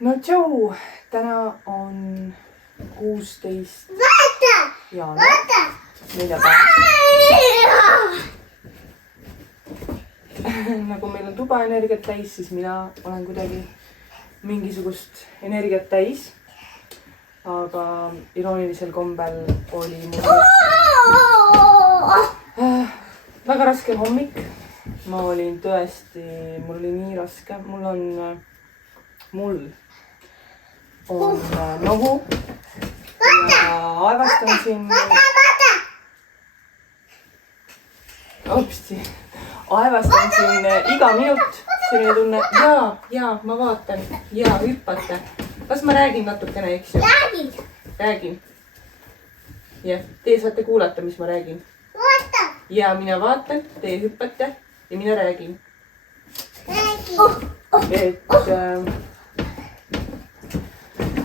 No tšau, täna on 16 jaanuar, neljapäev. Nagu meil on tuba energiat täis, siis mina olen kuidagi mingisugust energiat täis. Aga iroonilisel kombel oli mul väga raske hommik. Ma olin tõesti, mul oli nii raske. Mul on nohu ja aevastan siin iga minut selline tunne. Ja ma vaatan ja hüppate. Kas ma räägin natukene, eks ju? Räägin. Ja teie saate kuulata, mis ma räägin. Ja mina vaatan, teie hüppate ja mina räägin. Et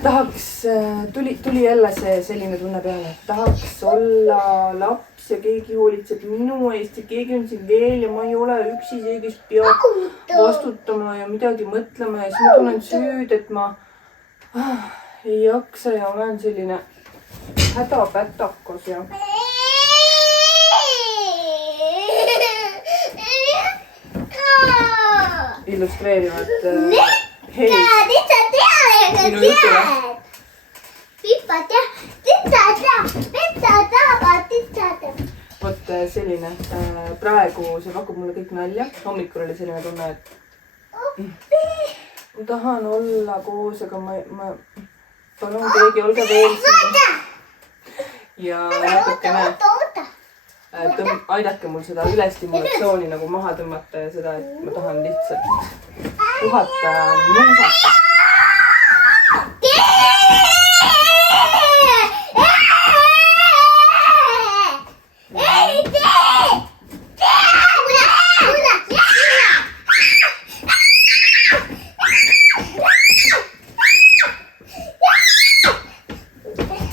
tahaks, tuli jälle see selline tunne peale, et tahaks olla laps ja keegi hoolitseb minu eest ja keegi on siin veel ja ma ei ole üksi see, kes peab vastutama ja midagi mõtlema ja siis ma tunnen süüd, et ma ei jaksa ja olen selline hädapätakas ja illustreerivad helid minu jutule. Vot selline, praegu see pakub mulle kõik nalja. Hommikul oli selline tunne, et ma tahan olla koos, aga ma palun keegi olge veel siin. Ja natukene aidake mul seda ülestimulatsiooni nagu maha tõmmata ja seda, et ma tahan lihtsalt puhata nuusata.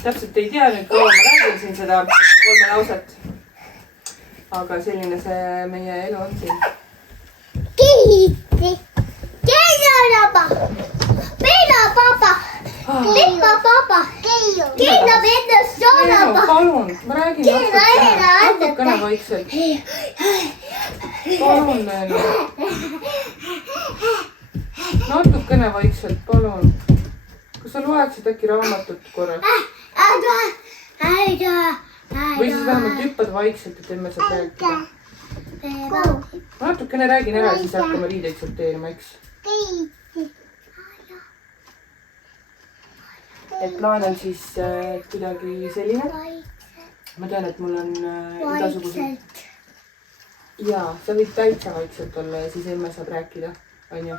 Täpselt ei tea nüüd, kaua ma räägin siin seda 3 lauset. Aga selline see meie elu on siin. Kiitti. Keino papa. Keino vennas soonapa. Palun, ma räägin natukene vaikselt. Palun, Leena. Natukene vaikselt, palun. Kas sa loeksid äkki raamatut korraks? Või siis vähemalt hüppad vaikselt, et emme saab rääkida. Ma natukene räägin ära, siis hakkame riideid sorteerima, eks? Et plaan on siis kuidagi selline. Ma tean, et mul on igasugused. Jaa, sa võid täitsa vaikselt olla ja siis emme saab rääkida, on ju?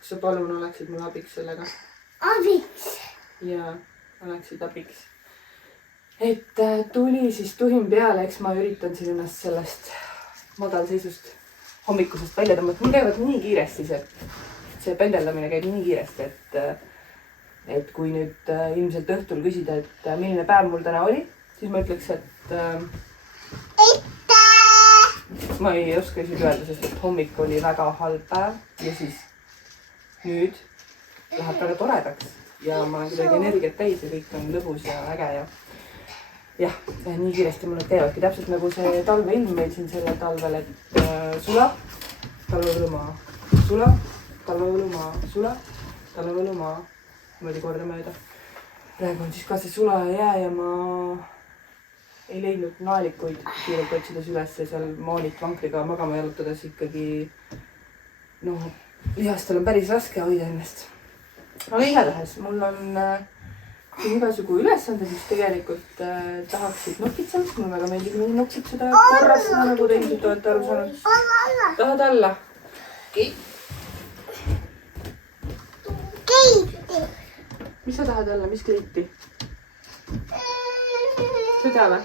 Kas sa palun oleksid mul abiks sellega? Abiks? Jaa, oleksid abiks. Et tuli siis tuhin peale, eks ma üritan siin ennast sellest madalseisust hommikusest välja tõmmata. Mul käivad nii kiiresti see pendeldamine käib nii kiiresti, et kui nüüd ilmselt õhtul küsida, et milline päev mul täna oli, siis ma ütleks, et ma ei oska isegi öelda, sest et hommik oli väga halb päev ja siis nüüd läheb väga toredaks ja ma olen kuidagi energiat täis ja kõik on lõbus ja äge ja jah, nii kiiresti mul need käivadki. Täpselt nagu see talveilm meil siin sellel talvel, et sulab, talvevõlumaa, sulab, talvevõlumaa, sulab, talvevõlumaa. Mõeldi korda mööda. Praegu on siis ka see sula ja jää ja ma ei leidnud naelikuid kiirelt otsides üles ja seal moonit vankriga magama jalutades ikkagi lihastel on päris raske hoida ennast. Aga igatahes, mul on igasugu ülesanded, mis tegelikult tahaksid nokitsemist. Mulle väga meeldib nii nokitseda korras, nagu te ilmselt olete aru saanud. Tahad alla? Keiti. Mis sa tahad alla? Mis kleiti? Seda või?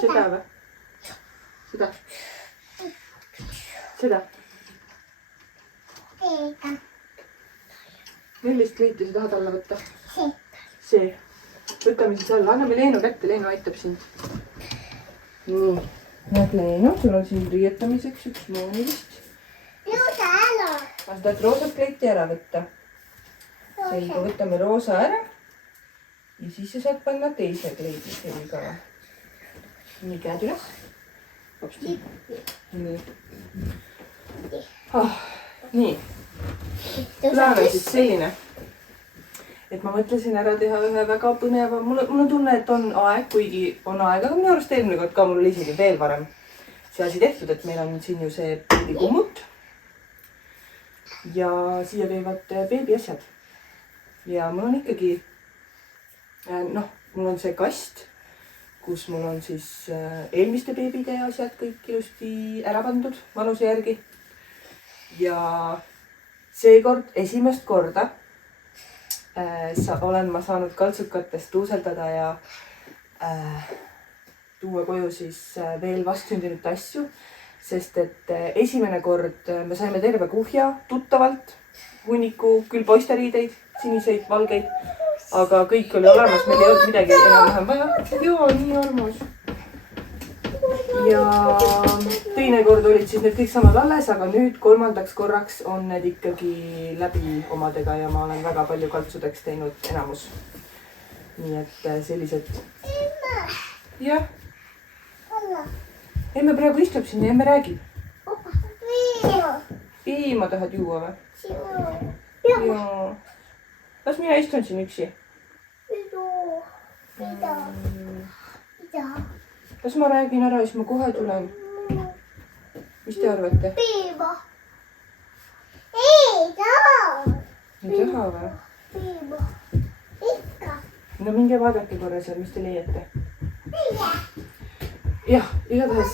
Seda või? Seda? Seda? Millist kleiti sa tahad alla võtta? See. Võtame siis alla. Anname Leenu kätte. Leenu aitab sind. Nii. Näed Leenu, sul on siin riietamiseks üks mooni vist. Roosa ära. Ma sa tahad roosat kleiti ära võtta? selga võtame roosa ära. Ja siis sa saad panna teise kleidi selga. Nii, käed üles. Nii. Nii. Plaan on siis selline, et ma mõtlesin ära teha ühe väga põneva, mul on tunne, et on aeg, kuigi on aeg, aga minu arust eelmine kord ka mul oli isegi veel varem see asi tehtud, et meil on siin ju see beebikummut ja siia käivad beebiasjad ja mul on ikkagi mul on see kast, kus mul on siis eelmiste beebide asjad kõik ilusti ära pandud vanuse järgi ja seekord esimest korda olen ma saanud kaltsukatest tuuseldada ja tuua koju siis veel vastsündinud asju, sest et esimene kord me saime terve kuhja tuttavalt, hunniku küll poisteriideid, siniseid, valgeid, aga kõik oli olemas, meil ei olnud midagi enam-vähem vaja. Joo, nii armas. Ja teine kord olid siis need kõik samad alles, aga nüüd kolmandaks korraks on need ikkagi läbi omadega ja ma olen väga palju kaltsudeks teinud enamus. Nii et sellised. Jah. Emme praegu istub siin ja emme räägib. Piima tahad juua või? Joo. Kas mina istun siin üksi? Kas ma räägin ära, siis ma kohe tulen? Mis te arvate? Piima. Ei taha. Ei taha või? Piima. Ikka. No minge vaadake korra seal, mis te leiate. Jah, igatahes.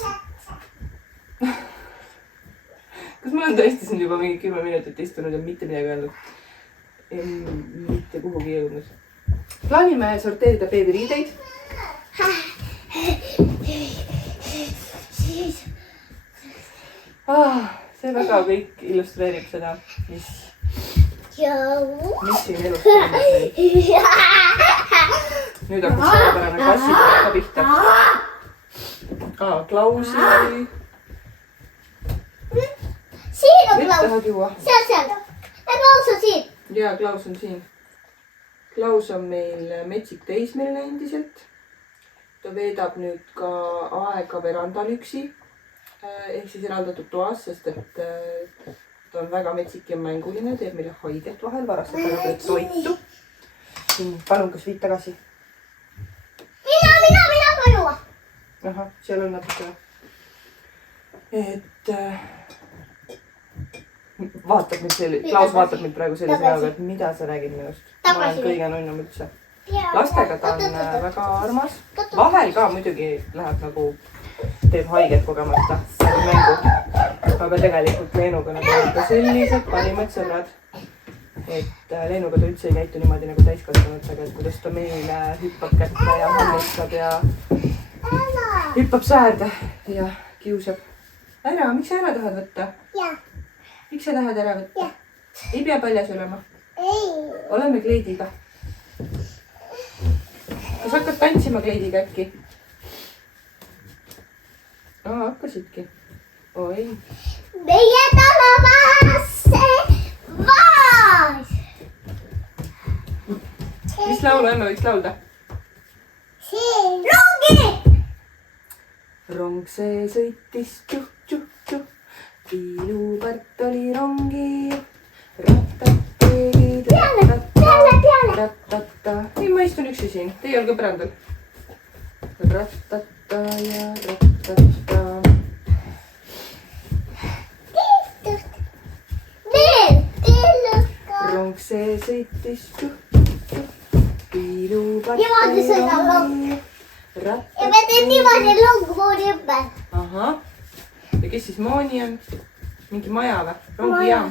Kas ma olen tõesti siin juba mingi 10 minutit istunud ja mitte midagi öelnud? Mitte kuhugi jõudnud. Plaanime sorteerida beebiriideid. See väga kõik illustreerib seda, mis siin elus toimub meil. Nüüd hakkab suurepärane kassipoole ka pihta. Klausi oli. Siin on Nüüd Klaus. tahad juua? Seal. Ja Klaus on siin. Jaa, Klaus on siin. Klaus on meil metsik teismeline endiselt. Ta veedab nüüd ka aega verandal üksi. Ehk siis eraldatud toas, sest et ta on väga metsik ja mänguline, teeb meile haiget vahel, varastab väga toitu. Palun, kas viid tagasi? Mina ka juua. Ahah, seal on natuke. Et vaatab mind Klaus vaatab mind praegu sellise näoga, et mida sa räägid minust. Ma olen kõige nunnum üldse. Lastega ta on väga armas. Vahel ka muidugi läheb nagu teeb haiget kogemata mängu. Aga tegelikult Leenuga nad on ka sellised parimad sõbrad. Et Leenuga ta üldse ei käitu niimoodi nagu täiskasvanutega, et kuidas ta meile hüppab kätte ja hammustab ja hüppab säärde ja kiusab. Ära, miks sa ära tahad võtta? Miks sa tahad ära võtta? Ei pea paljas olema. Oleme kleidiga. Kas hakkad tantsima kleidiga äkki? Hakkasidki. Oi. Meie tänavasse vaas! Mis laulu emme võiks laulda? Rongi! Rong see sõitis tšuh-tšuh-tšuh. Piilupart oli rongi. Rattateegid. Rattata. Ei, ma istun üksi siin. Teie olge pärandal. Rattata ja rattata. Rong see sõitis tšuh-tšuh. Piilupart oli rongi. Ja me teen niimoodi longboardi ümber. Ahah. Ja kes siis Mooni on? Mingi maja või? Rongijaam.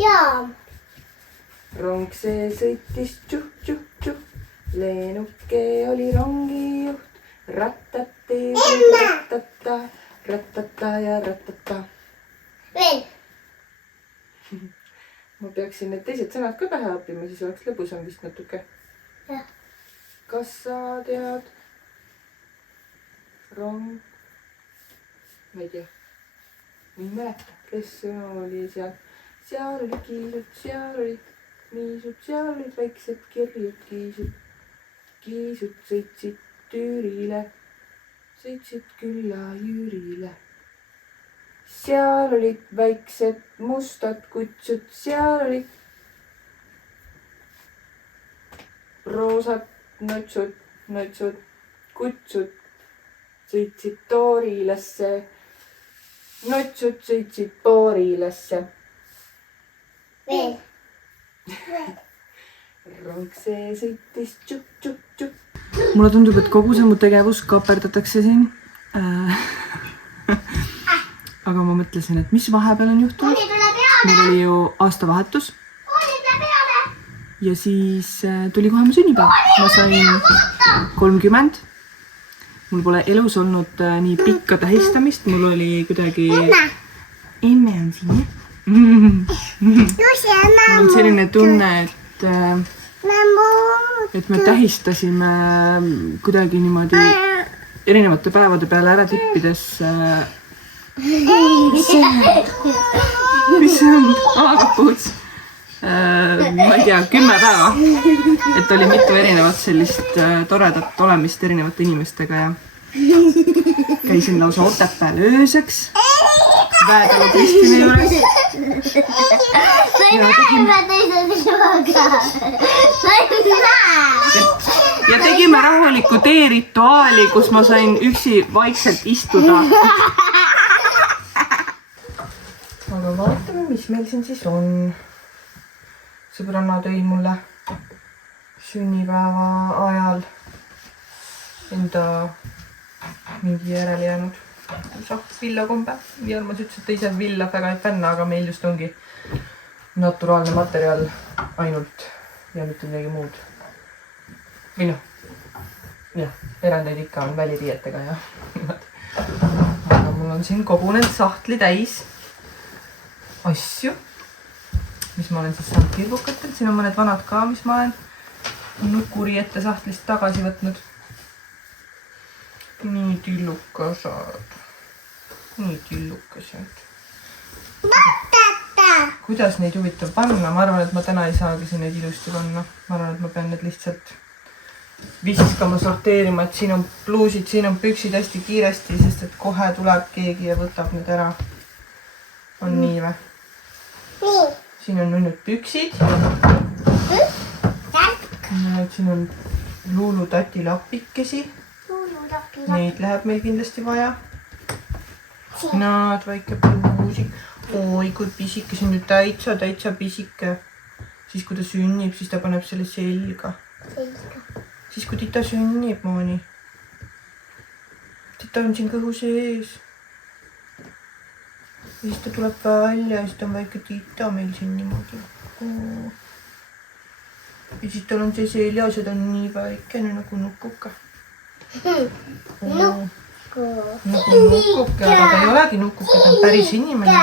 Jaa. Rong see sõitis tšuh-tšuh-tšuh. Leenuke oli rongijuht. Rattateegid, rattata, rattata ja rattata. Veel. Ma peaksin need teised sõnad ka pähe õppima, siis oleks lõbusam vist natuke. Jah. Kas sa tead? Rong. Ma ei tea. Ma ei mäleta, kes oli seal. Seal oli kiilut, seal oli. niisud, seal olid väiksed kirjud kiisud. Kiisud sõitsid Tüürile, sõitsid külla Jüürile. Seal olid väiksed mustad kutsud, seal olid roosad notsud, notsud, kutsud sõitsid Toorilasse. Notsud sõitsid Poorilasse. Veel. Rong see sõitis tšuk-tšuk-tšuk. Mulle tundub, et kogu see mu tegevus kaperdatakse siin. Aga ma mõtlesin, et mis vahepeal on juhtunud. Meil oli ju aastavahetus. Ja siis tuli kohe mu sünnipäev. Ma sain 30. Mul pole elus olnud nii pikka tähistamist. Mul oli kuidagi... Emme on siin, jah? Mul on selline tunne, et me tähistasime kuidagi niimoodi erinevate päevade peale ära tippides. Mis on? Kaputs. Ma ei tea, 10 päeva. Et oli mitu erinevat sellist toredat olemist erinevate inimestega ja käisin lausa Otepääl ööseks. Väetalu Kristine juures. Ja tegime rahulikku teerituaali, kus ma sain üksi vaikselt istuda. Aga vaatame, mis meil siin siis on. Sõbranna tõi mulle sünnipäeva ajal enda mingi järele jäänud villakombe. Jarmas ütles, et ta ise villa väga ei fänna, aga meil just ongi naturaalne materjal ainult ja mitte midagi muud. Või noh, jah, erandeid ikka on väliriietega ja aga mul on siin kogunenud sahtli täis asju, mis ma olen siis saanud kirvukatelt. Siin on mõned vanad ka, mis ma olen nukuriiete sahtlist tagasi võtnud. Nii tillukased. Nii tillukased. Kuidas neid huvitav panna? Ma arvan, et ma täna ei saagi siin neid ilusti panna. Ma arvan, et ma pean need lihtsalt viskama, sorteerima, et siin on pluusid, siin on püksid hästi kiiresti, sest et kohe tuleb keegi ja võtab need ära. On nii või? Nii. Siin on nüüd püksid. Siin on Luulu tati lapikesi. Neid läheb meil kindlasti vaja. Nad väike pluusik. Oi, kui pisike, see on ju täitsa pisike. Siis kui ta sünnib, siis ta paneb selle selga. Siis kui tita sünnib, Mooni. Tita on siin kõhu sees. Ja siis ta tuleb välja ja siis ta on väike tita meil siin niimoodi. Ja siis tal on see seljas ja ta on nii väikene nagu nukuka. Nagu nukuke, aga ta ei olegi nukuke, ta on päris inimene.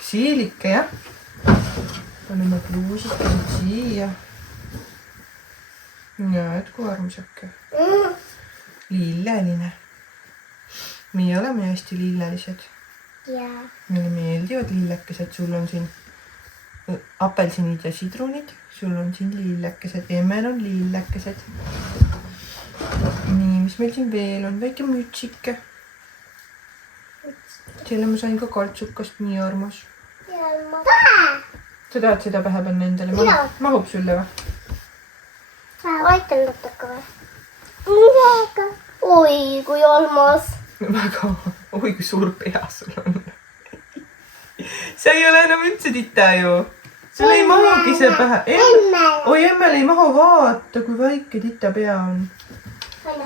Siilike, jah. Paneme pluusike siia. Näed, kui armsake. Lilleline. Meie oleme hästi lillelised. Meile meeldivad lillekesed. Sul on siin apelsinid ja sidrunid. Sul on siin lillekesed. Emmel on lillekesed. Nii, mis meil siin veel on? Väike mütsike. Selle ma sain ka kaltsukast, nii armas. Sa tahad seda pähe panna endale? Mahub sulle või? Aitan natuke või? Oi, kui armas. Väga. Oi, kui suur pea sul on. Sa ei ole enam üldse tita ju. Sul ei mahugi see pähe. Oi, Emmel ei mahu, vaata, kui väike tita pea on.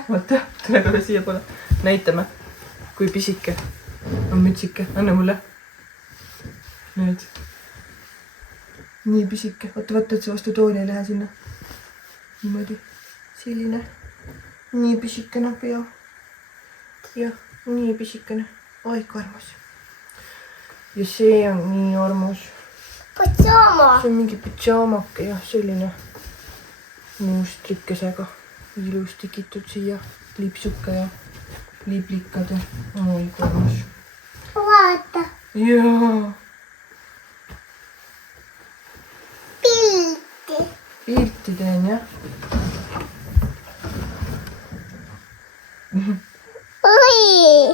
Vaata, tule korra siia poole. Näitame, kui pisike on mütsike. Anna mulle. Nüüd. Nii pisike. Vaata, et see vastu tooli ei lähe sinna. Niimoodi. Selline. Nii pisikene pea. Jah, nii pisikene. Oi, kui armas. Ja see on nii armas. Pidžaama. See on mingi pidžaamake, jah, selline. Muustrikesega. Ilusti kitud siia. Lipsuke ja liblikad ja oi, kui armas. Vaata. Jaa. lahti teen, jah. Oi!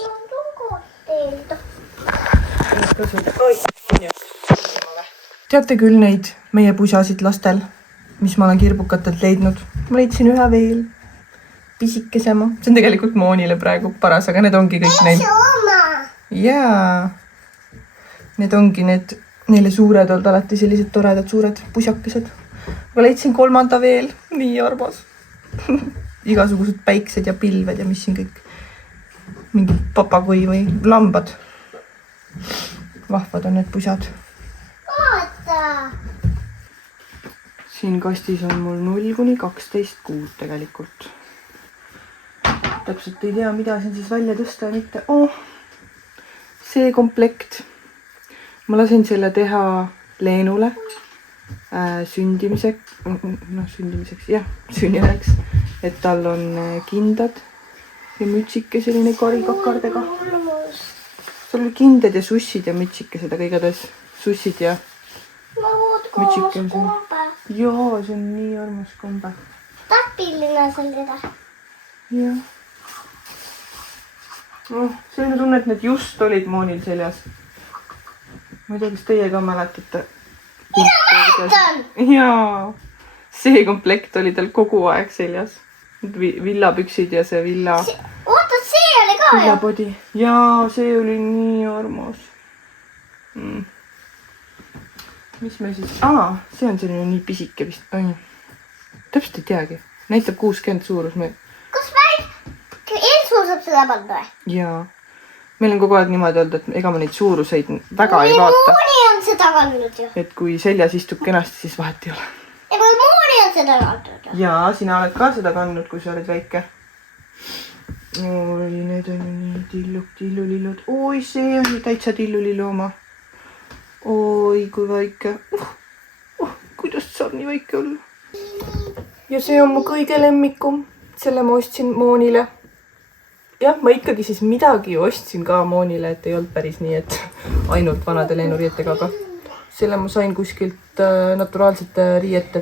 Teate küll neid meie pusasid lastel, mis ma olen kirbukatelt leidnud. Ma leidsin ühe veel. Pisikesema. See on tegelikult Moonile praegu paras, aga need ongi kõik neil. Jaa. Need ongi need, neile suured olnud alati sellised toredad suured pusjakesed. Ma leidsin 3. veel. Nii armas. Igasugused päiksed ja pilved ja mis siin kõik. Mingi papagoi või lambad. Vahvad on need pusad. Siin kastis on mul 0–12 kuud tegelikult. Täpselt ei tea, mida siin siis välja tõsta ja mitte. See komplekt. Ma lasin selle teha Leenule sündimiseks, jah, sünniajaks. Et tal on kindad ja mütsike selline karikakardega. Seal oli kindad ja sussid ja mütsikesed, aga igatahes sussid ja mütsike on siin. Jaa, see on nii armas kombe. Tapiline seal teda. Jah. Selline tunne, et need just olid Moonil seljas. Ma ei tea, kas teie ka mäletate. Mina mäletan! Jaa. See komplekt oli tal kogu aeg seljas. Villapüksid ja see villa... Oota, see oli ka ju? Villapodi. Jaa, see oli nii armas. Mis me siis... see on selline nii pisike vist. Täpselt ei teagi. Näitab 60 suurus. Kas meil Elsu saab seda panna või? Jaa. Meil on kogu aeg niimoodi olnud, et ega ma neid suuruseid väga ei vaata. Mooni on seda kandnud ju. Et kui seljas istub kenasti, siis vahet ei ole. Ja kui Mooni on seda kandnud ju. Jaa, sina oled ka seda kandnud, kui sa oled väike. Oi, need on nii tillulillud. Oi, see on täitsa tillulillu oma. Oi, kui väike. Kuidas saab nii väike olla? Ja see on mu kõige lemmikum. Selle ma ostsin Moonile. Jah, ma ikkagi siis midagi ostsin ka Moonile, et ei olnud päris nii, et ainult vanade leenuriietega, aga selle ma sain kuskilt naturaalsete riiete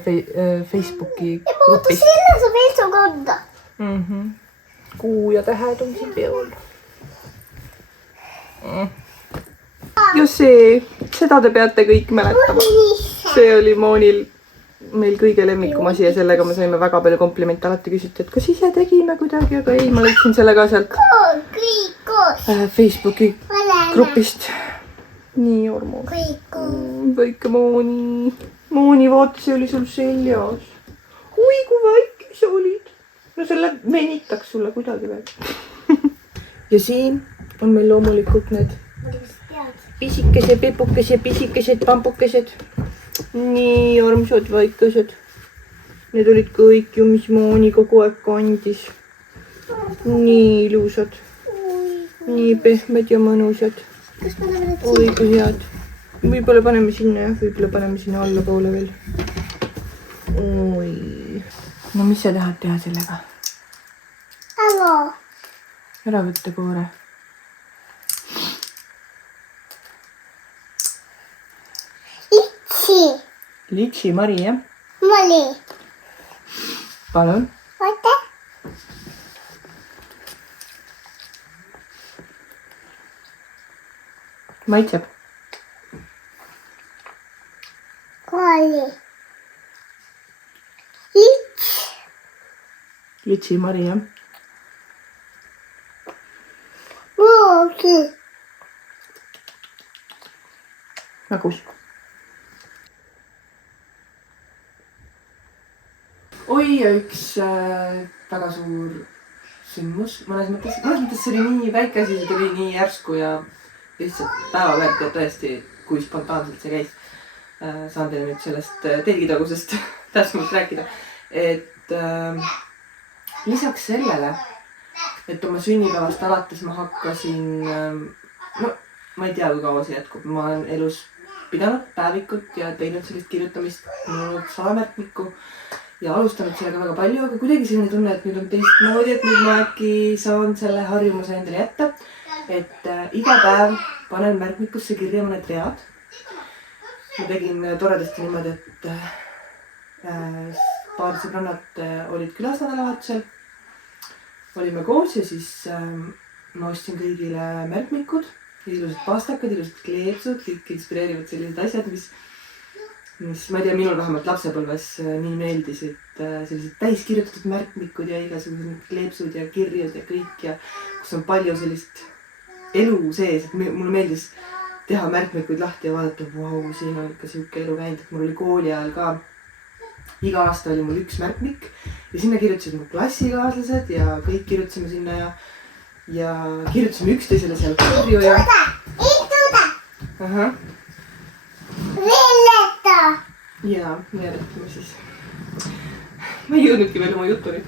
Facebooki grupist. Selle saab Elsu kanda. Kuu ja tähed on siin peol. Ja seda te peate kõik mäletama. See oli Moonil meil kõige lemmikum asi ja sellega me saime väga palju komplimente. Alati küsiti, et kas ise tegime kuidagi, aga ei, ma leidsin selle ka sealt Facebooki grupist. Nii armas. Väike Mooni. Mooni, vaata, see oli sul seljas. Oi, kui väike sa olid. No selle venitaks sulle kuidagi veel. Ja siin on meil loomulikult need pisikesed pepukesed, pisikesed pampukesed. Nii armsad väikesed. Need olid kõik ju, mis Mooni kogu aeg kandis. Nii ilusad. Nii pehmed ja mõnusad. Oi, kui head. Võib-olla paneme sinna, jah. Võib-olla paneme sinna allapoole veel. Oi. No mis sa tahad teha sellega? Ära võtta koore. Litsi Mari, jah? Mali. Palun. Oota. Maitseb. Mali. Lits. Litsi Mari, jah? Mooki. Magus. Oi, ja üks väga suur sündmus. Mõnes mõttes see oli nii väike asi, see tuli nii järsku ja lihtsalt päevapealt ja tõesti, kui spontaanselt see käis. Saan teile nüüd sellest telgitagusest täpsemalt rääkida. Et lisaks sellele, et oma sünnipäevast alates ma hakkasin, ma ei tea, kui kaua see jätkub. Ma olen elus pidanud päevikut ja teinud sellist kirjutamist, minu 100 märkmikku. Ja alustanud sellega väga palju, aga kuidagi selline tunne, et nüüd on teistmoodi, et nüüd ma äkki saan selle harjumuse endale jätta. Et iga päev panen märkmikusse kirja mõned read. Ma tegin toredasti niimoodi, et paar sõbrannat olid külas nädalavahetusel. Olime koos ja siis ma ostsin kõigile märkmikud, ilusad pastakad, ilusad kleepsud, kõik inspireerivad sellised asjad, mis ma ei tea, minul vähemalt lapsepõlves nii meeldisid. Sellised täiskirjutatud märkmikud ja igasugused kleepsud ja kirjad ja kõik ja kus on palju sellist elu sees, et mulle meeldis teha märkmikuid lahti ja vaadata, vau, siin on ikka sihuke elu käinud, et mul oli kooli ajal ka. Iga aasta oli mul üks märkmik ja sinna kirjutasid mu klassikaaslased ja kõik kirjutasime sinna ja kirjutasime üksteisele seal kirju ja... Ahah. Ja, meeletame siis. Ma ei jõudnudki veel oma jutuni,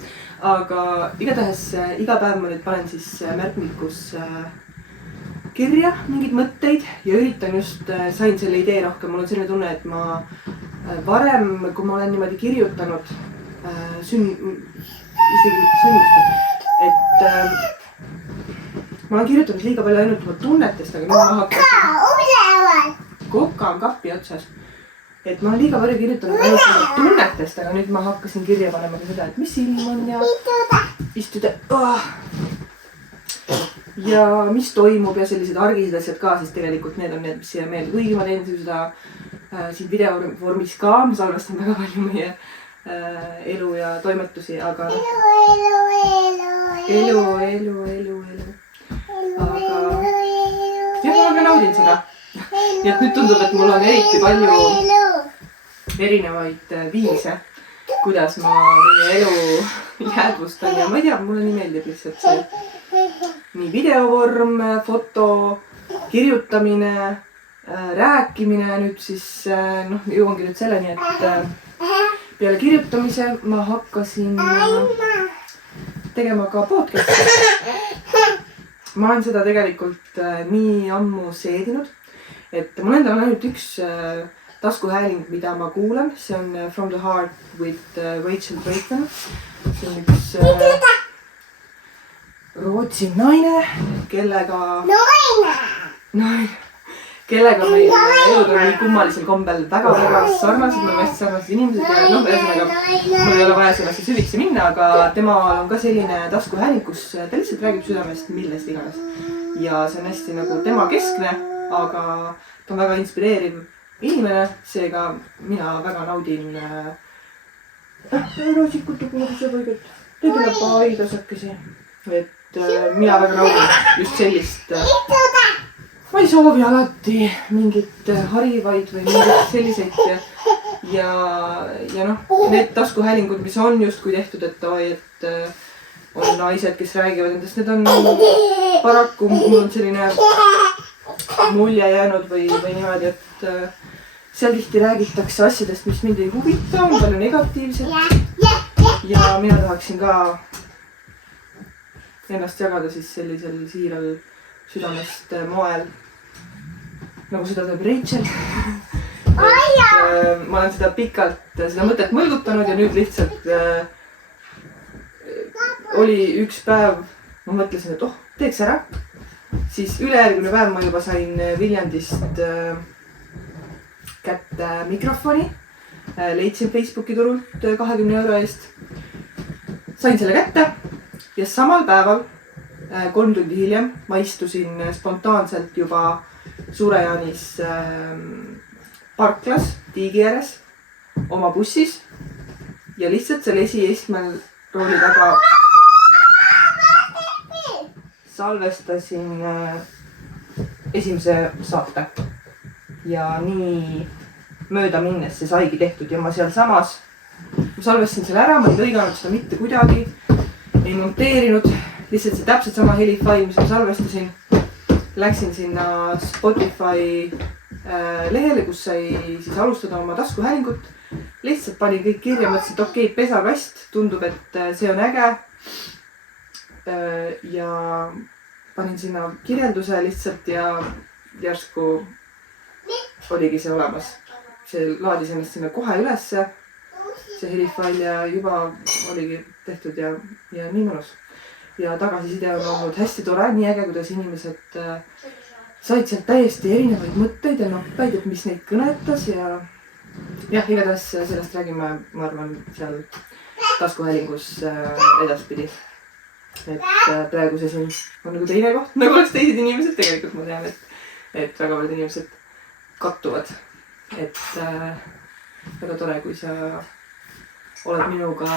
aga igatahes iga päev ma nüüd panen siis märkmikus kirja mingid mõtteid ja üritan just, sain selle idee rohkem, mul on selline tunne, et ma varem, kui ma olen niimoodi kirjutanud et ma olen kirjutanud liiga palju ainult oma tunnetest, aga nüüd ma hakkan... Koka on kapi otsas. Et ma olen liiga palju kirjutanud ainult oma tunnetest, aga nüüd ma hakkasin kirja panema ka seda, et mis ilm on ja... Istuda. Ja mis toimub ja sellised argised asjad ka, siis tegelikult need on need, mis siia meelde. Kuigi ma teen seda siin videovormis ka, ma salvestan väga palju meie elu ja toimetusi, aga elu. Aga jah, ma väga naudin seda. Nii et nüüd tundub, et mul on eriti palju erinevaid viise, kuidas ma meie elu jäädvustan ja ma ei tea, mulle nii meeldib lihtsalt see nii videovorm, foto, kirjutamine, rääkimine, nüüd siis jõuangi nüüd selleni, et peale kirjutamise ma hakkasin tegema ka podcast'i. Ma olen seda tegelikult nii ammu seedinud, et mul endal on ainult üks taskuhääling, mida ma kuulan. See on From the Heart with Rachel Brayton. See on üks Rootsi naine, kellega meie elud on nii kummalisel kombel väga sarnased, me oleme hästi sarnased inimesed ja ühesõnaga mul ei ole vaja sellesse süvitsi minna, aga temal on ka selline taskuhääling, kus ta lihtsalt räägib südamest millest iganes. Ja see on hästi nagu tema keskne, aga ta on väga inspireeriv inimene, seega mina väga naudin roosikutu puuduse võiget. Te tuleb aidasakesi, et mina väga naudin just sellist... Ma ei soovi alati mingit harivaid või mingit selliseid ja need taskuhäälingud, mis on justkui tehtud, et on naised, kes räägivad endast, need on paraku, mul on selline mulje jäänud või niimoodi, et seal tihti räägitakse asjadest, mis mind ei huvita, on palju negatiivset ja mina tahaksin ka ennast jagada siis sellisel siiral südamest moel, nagu seda teeb Rachel. Ma olen seda pikalt seda mõtet mõlgutanud ja nüüd lihtsalt oli üks päev, ma mõtlesin, et teeks ära. Siis ülejärgmine päev ma juba sain Viljandist kätte mikrofoni. Leidsin Facebooki turult 20 euro eest. Sain selle kätte ja samal päeval 3 tundi hiljem ma istusin spontaanselt juba Suure-Jaanis parklas Tiigi ääres oma bussis ja lihtsalt seal esiistmel rooli taga salvestasin esimese saate ja nii mööda minnes see saigi tehtud ja ma seal samas salvestasin selle ära, ma ei lõiganud seda mitte kuidagi, ei monteerinud, lihtsalt see täpselt sama helifail, mis ma salvestasin. Läksin sinna Spotify lehele, kus sai siis alustada oma taskuhäälingut. Lihtsalt panin kõik kirja, mõtlesin, et okei, pesakast, tundub, et see on äge. Ja panin sinna kirjelduse lihtsalt ja järsku oligi see olemas. See laadis ennast sinna kohe ülesse, see helifail ja juba oligi tehtud ja nii mõnus. Ja tagasiside on olnud hästi tore, nii äge, kuidas inimesed said sealt täiesti erinevaid mõtteid ja noppeid, et mis neid kõnetas ja jah, igatahes sellest räägime, ma arvan, seal taskuhäälingus edaspidi. Et praegu see siin on nagu teine koht, nagu oleks teised inimesed. Tegelikult ma tean, et väga paljud inimesed kattuvad. Et väga tore, kui sa oled minuga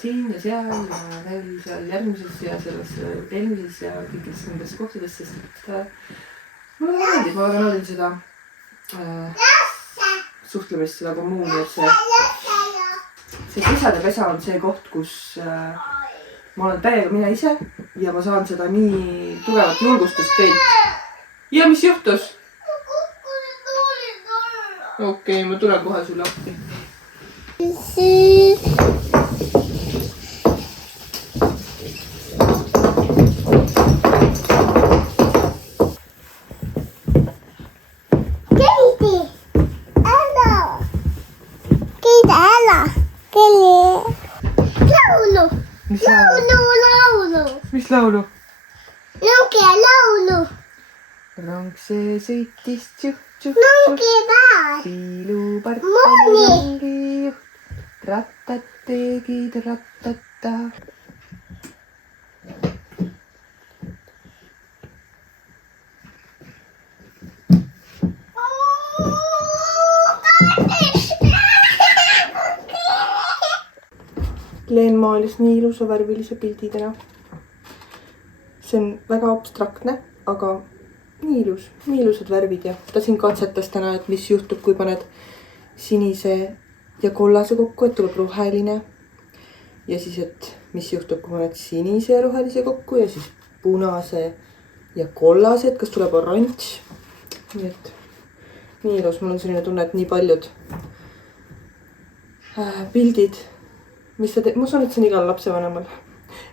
siin ja seal ja veel seal järgmises ja selles eelmises ja kõikides nendes kohtades, sest mulle meeldib, ma väga naudin seda suhtlemist, seda kommuuni, et see pesade pesa on see koht, kus ma olen täiega mina ise ja ma saan seda nii tugevat julgustust teilt. Ja mis juhtus? Okei, ma tulen kohe sulle appi. Mis laulu? Nuke laulu. Rong see sõitis tšuh-tšuh. Nuke taas. Piilupart oli rongi juht. Rattat tegid rattata. Leen maalis nii ilusa värvilise pildi täna. See on väga abstraktne, aga nii ilus, nii ilusad värvid ja ta siin katsetas täna, et mis juhtub, kui paned sinise ja kollase kokku, et tuleb roheline. Ja siis, et mis juhtub, kui paned sinise ja rohelise kokku ja siis punase ja kollase, et kas tuleb oranž. Nii et nii ilus, mul on selline tunne, et nii paljud pildid, mis ma usun, et see on igal lapsevanemal.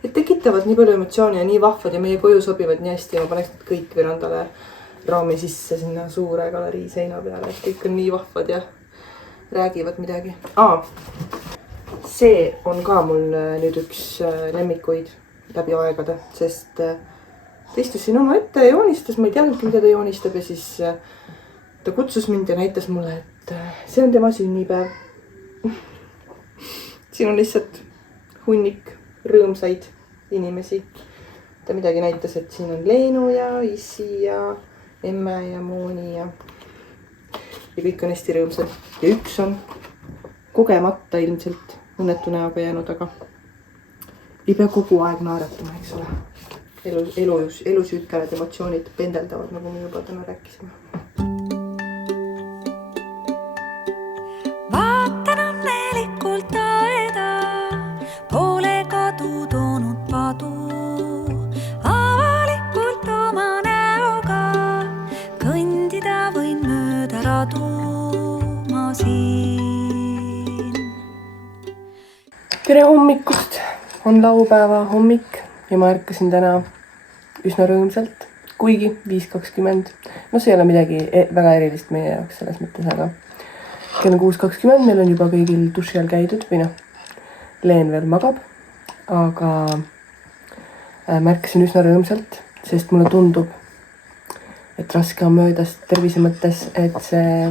Et tekitavad nii palju emotsiooni ja nii vahvad ja meie koju sobivad nii hästi ja ma paneks kõik verandale raami sisse sinna suure galerii seina peale, et kõik on nii vahvad ja räägivad midagi. See on ka mul nüüd üks lemmikuid läbi aegade, sest ta istus siin oma ette ja joonistas, ma ei teadnud, mida ta joonistab ja siis ta kutsus mind ja näitas mulle, et see on tema sünnipäev. Siin on lihtsalt hunnik rõõmsaid inimesi. Ta midagi näitas, et siin on Leenu ja Issi ja Emme ja Mooni ja kõik on hästi rõõmsad. Ja üks on kogemata ilmselt õnnetu näoga jäänud, aga ei pea kogu aeg naeratama, eks ole. Elus ütlevad emotsioonid pendeldavad, nagu me juba täna rääkisime. Tere hommikust! On laupäeva hommik ja ma ärkasin täna üsna rõõmsalt, kuigi 5:20. No see ei ole midagi väga erilist meie jaoks selles mõttes, aga kell on 6:20, meil on juba kõigil duši all käidud või noh, Leen veel magab, aga ma ärkasin üsna rõõmsalt, sest mulle tundub, et raske on möödas tervise mõttes, et see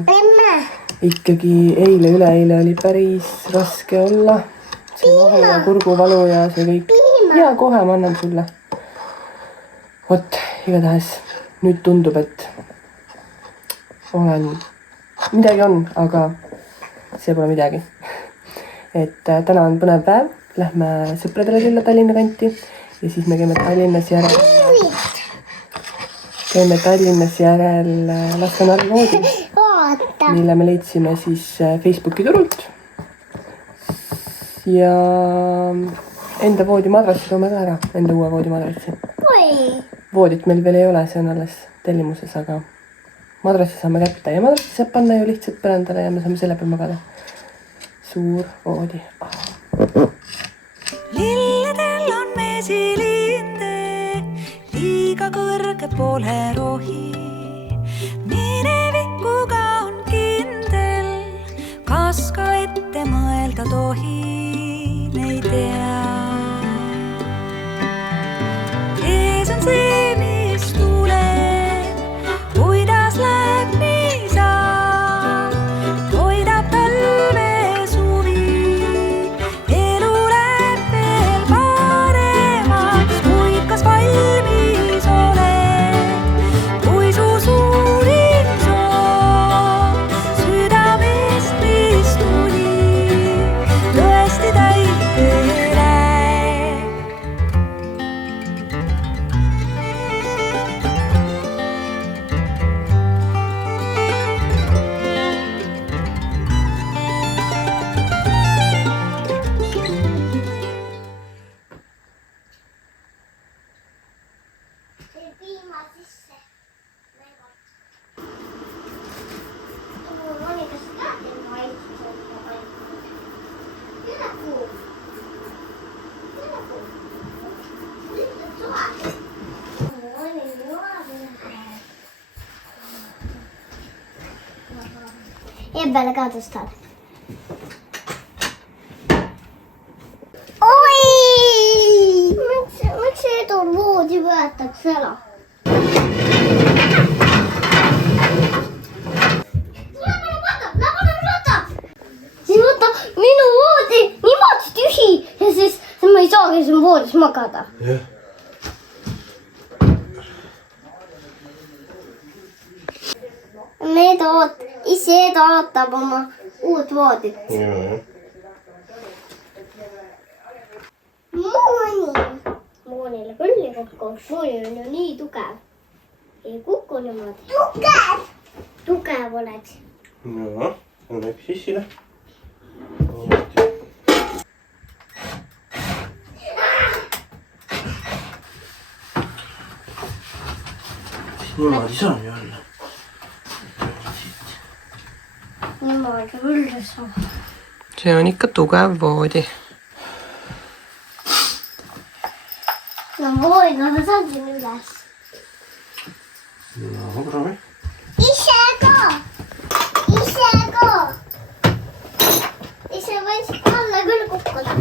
ikkagi üleeile oli päris raske olla. See nohu ja kurguvalu ja see kõik. Ja kohe ma annan sulle. Vot, igatahes nüüd tundub, et midagi on, aga see pole midagi. Et täna on põnev päev. Lähme sõpradele külla Tallinna kanti ja siis me käime Tallinnas järel Lastenarvi voodi, mille me leidsime siis Facebooki turult. Ja enda voodimadrassi toome ka ära, enda uue voodimadrassi. Voodit meil veel ei ole, see on alles tellimuses, aga madrassi saame kätte ja madrassi saab panna ju lihtsalt põrandale ja me saame selle peal magada. Suur voodi. Lilledel on mesilinde, liiga kõrge pole rohi. Minevikuga on kindel, kas ka ette mõelda tohi. Ei tea. Ees on see, mis tuleb, kuidas läheb nii saa. Hoidab tal Ebbele ka tõstan. Oi! Miks Edul voodi võetakse ära? Siis võtta minu voodi niimoodi tühi ja siis ma ei saagi siin voodis magada. Jah. Ise Edu ootab oma uut voodit. Jah. Moonile küll ei kukku. Moonil on ju nii tugev. Ei kukku niimoodi. Tugev! Tugev oled. Jah. On üks sissile. Niimoodi saab ju olla. Niimoodi küll saab. See on ikka tugev voodi. No vood, ma saan siin üles. No, proovi. Ise ka! Ise ka! Ise võiks alla küll kukkuda.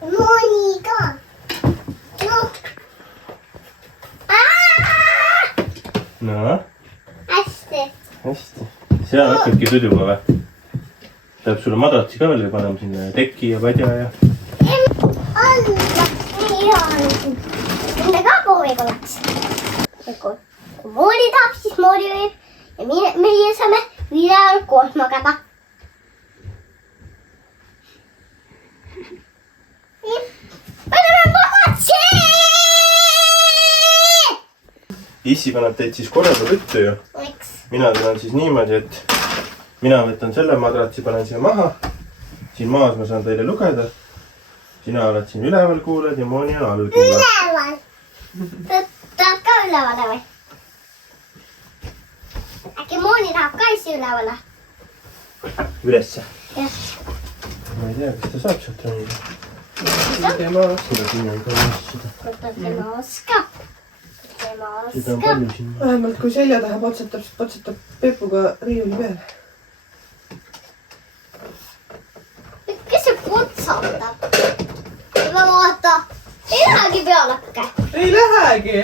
Mooni ka! Noh! No, Hästi! hästi. Seal hakkabki sõduma või? Peab sulle madratsi ka veel panema sinna teki ja padja ja... Alla! Nii hea on. Nende ka kooviga läks. Kui Mooni tahab, siis Mooni võib. Ja meie saame üleval koos magada. Paneme magatsi! Issi paneb teid siis korraga püttu ju. Miks? Mina teen siis niimoodi, et mina võtan selle madratsi, panen siia maha. Siin maas ma saan teile lugeda. Sina oled siin üleval kuuled ja Mooni on all kuuled. Üleval. Tahad ka ülevale või? Äkki Mooni tahab ka issi ülevale? Ülesse. Jah. Ma ei tea, kas ta saab sealt ronida. Tema Seda siin on ka seda. Võtab tema oskab. Tema Seda on oskab. palju siin. vähemalt kui selja taha potsetab pepuga riiuli peale. Kes see potsatab? Ma vaata. Ei lähegi pealeke. Ei lähegi!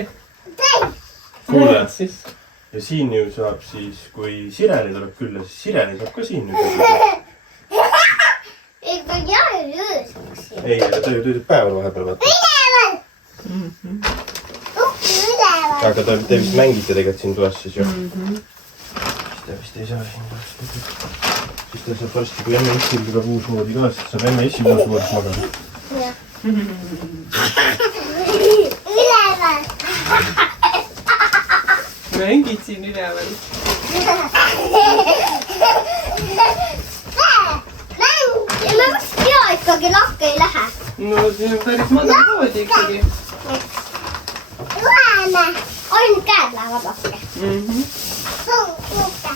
Tei! Kuule, Siis. ja siin ju saab siis, kui sireni tuleb külla, siis sireni saab ka siin nüüd. Ei, kui jää ööseks. Ei, aga ta ju töötab päeval vahepeal, vaata. Üleval! Üleval! Aga te vist mängite tegelikult siin toas siis ju. Siis ta vist ei saa siin toas. Siis ta saab varsti, kui enne issil tuleb uus moodi ka, siis saab enne issil uus moodis magada. Jah. Üleval! Mängid siin üleval. Ja me võiks pea ikkagi lakke ei lähe. No siin on päris madal voodi ikkagi. Läheme. Ainult käed lähevad lakke. Panguke.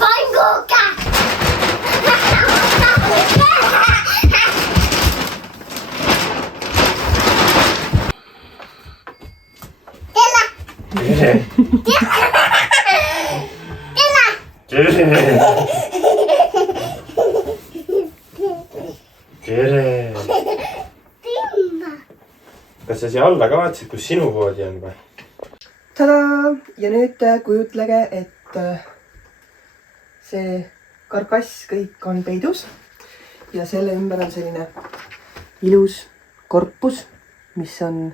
Panguke! Tere! Tere! Tere! Timma. Kas sa siia alla ka vaatasid, kus sinu voodi on või? Tadaa! Ja nüüd kujutlege, et see karkass kõik on peidus ja selle ümber on selline ilus korpus, mis on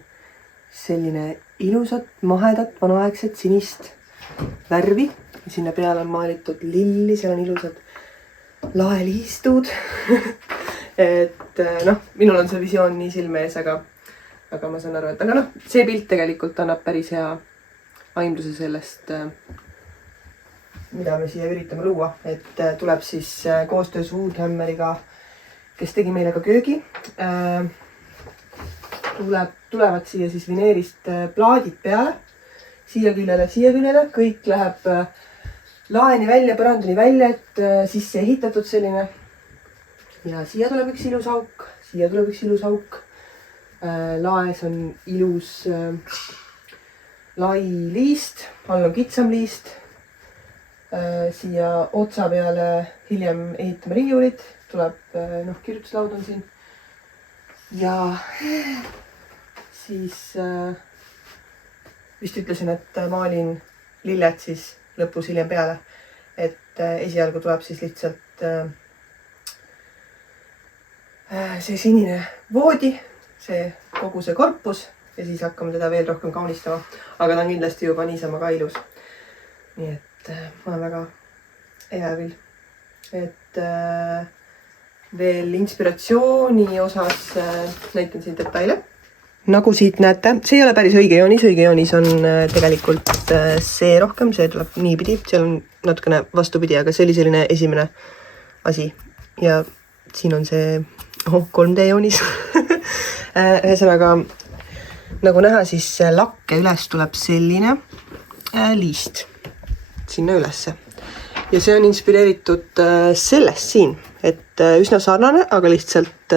selline ilusat, mahedat, vanaaegset sinist värvi. Sinna peale on maalitud lilli, seal on ilusad laeliistud. Et noh, minul on see visioon nii silme ees, aga ma saan aru, et aga noh, see pilt tegelikult annab päris hea aimluse sellest, mida me siia üritame luua. Et tuleb siis koostöös Woodhammeriga, kes tegi meile ka köögi. Tulevad siia siis vineerist plaadid peale, siia küljele, kõik läheb laeni välja, põrandani välja, et sisse ehitatud selline. Ja siia tuleb üks ilus auk, siia tuleb üks ilus auk. Laes on ilus lai liist, all on kitsam liist. Siia otsa peale hiljem ehitame riiulit, tuleb kirjutuslaud on siin. Ja siis vist ütlesin, et maalin lilled siis lõpus hiljem peale. Et esialgu tuleb siis lihtsalt see sinine voodi, kogu see korpus ja siis hakkame teda veel rohkem kaunistama. Aga ta on kindlasti juba niisama ka ilus. Nii et ma olen väga elevil. Et veel inspiratsiooni osas näitan siin detaile. Nagu siit näete, see ei ole päris õige joonis on tegelikult see rohkem, see tuleb niipidi, seal on natukene vastupidi, aga see oli selline esimene asi. Ja siin on see 3D joonis. Ühesõnaga, nagu näha, siis lakke üles tuleb selline liist sinna ülesse. Ja see on inspireeritud sellest siin, et üsna sarnane, aga lihtsalt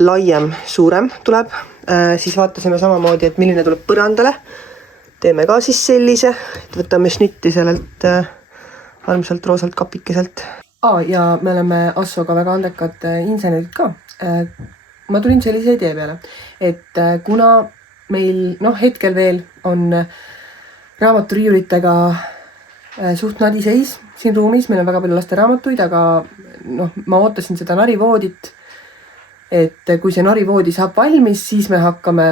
laiem, suurem tuleb. Siis vaatasime samamoodi, et milline tuleb põrandale. Teeme ka siis sellise, et võtame šnitti sellelt armsalt roosalt kapikeselt. Ja me oleme Assoga väga andekad insenerid ka. Ma tulin sellise idee peale, et kuna meil hetkel veel on raamaturiiulitega suht nadiseis siin ruumis, meil on väga palju laste raamatuid, aga ma ootasin seda narivoodit, et kui see narivoodi saab valmis, siis me hakkame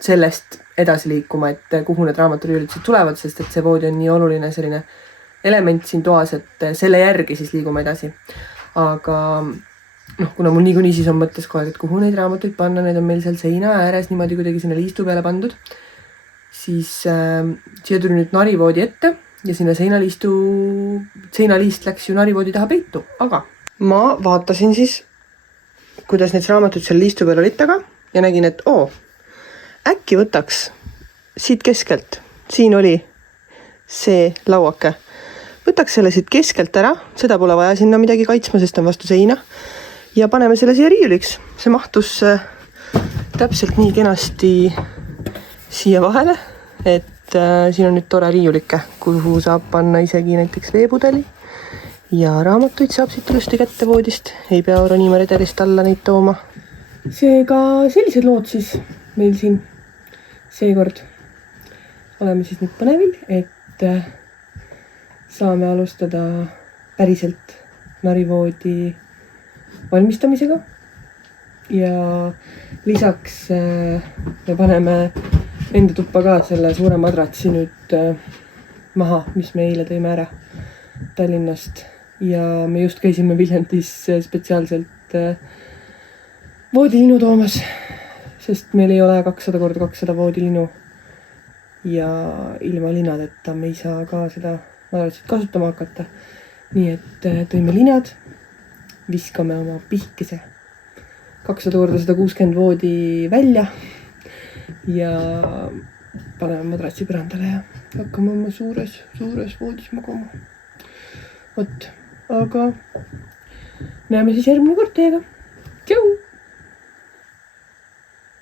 sellest edasi liikuma, et kuhu need raamaturiiulitused tulevad, sest et see voodi on nii oluline selline element siin toas, et selle järgi siis liigume edasi. Aga kuna mul niikuinii siis on mõttes kogu aeg, et kuhu neid raamatuid panna, need on meil seal seina ääres niimoodi kuidagi sinna liistu peale pandud, siis siia tuli nüüd narivoodi ette ja sinna seinaliist läks ju narivoodi taha peitu, aga ma vaatasin siis, kuidas need raamatud seal liistu peal olid taga ja nägin, et äkki võtaks siit keskelt, siin oli see lauake, võtaks selle siit keskelt ära, seda pole vaja sinna midagi kaitsma, sest on vastu seina ja paneme selle siia riiuliks. See mahtus täpselt nii kenasti siia vahele, et siin on nüüd tore riiulike, kuhu saab panna isegi näiteks veepudeli. Ja raamatuid saab siit ilusti kätte voodist, ei pea ronima redelist alla neid tooma. Seega sellised lood siis meil siin seekord. Oleme siis nüüd põnevil, et saame alustada päriselt narivoodi valmistamisega. Ja lisaks me paneme enda tuppa ka selle suure madratsi nüüd maha, mis me eile tõime ära Tallinnast. Ja me just käisime Viljandis spetsiaalselt voodilinu toomas, sest meil ei ole 200x200 voodilinu ja ilma linadeta me ei saa ka seda madratsit kasutama hakata. Nii et tõime linad, viskame oma pihkese 200x160 voodi välja ja paneme madratsi põrandale ja hakkame oma suures voodis magama. Aga näeme siis järgmine kord teiega. Tšau!